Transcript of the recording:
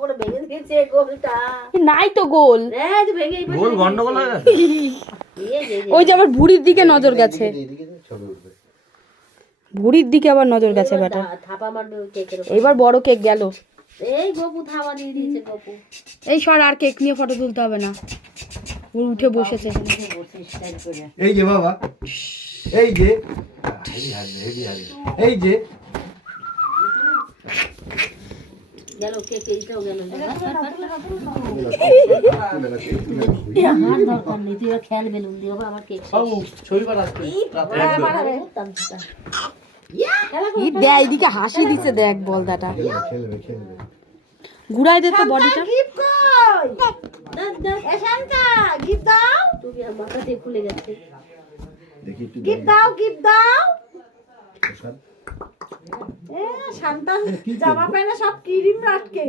করে ভেঙে দিয়েছে গোলটা। নাই তো গোল, গোল গন্ডগোল হয়ে গেছে। ওই যে আবার ভুড়ির দিকে নজর গেছে, ভুড়ির দিকে আবার নজর গেছে বেটা। থাপা মারবে ওই কেকের। এইবার বড় কেক গেল। এই গপু থাপা দিয়ে দিয়েছে গপু। এই সর, আর কেক নিয়ে ফটো তুলতে হবে না, ও উঠে বসেছে। এই যে বাবা, এই যে এই যে গেল কেক, এইটাও গেল। আমার দরকার নেই, তুই খেয়াল বেলুন দিয়ে আমার কেক এইদিকে হাসি দিছে, দেখ বলদাটা খেলবে খেলবে। ঘুরাই দে তো বডিটা। মাথা দিয়ে খুলে গেছে। দেখি একটু শান্তা জামা প্যান্ট সব ক্রিম আটকে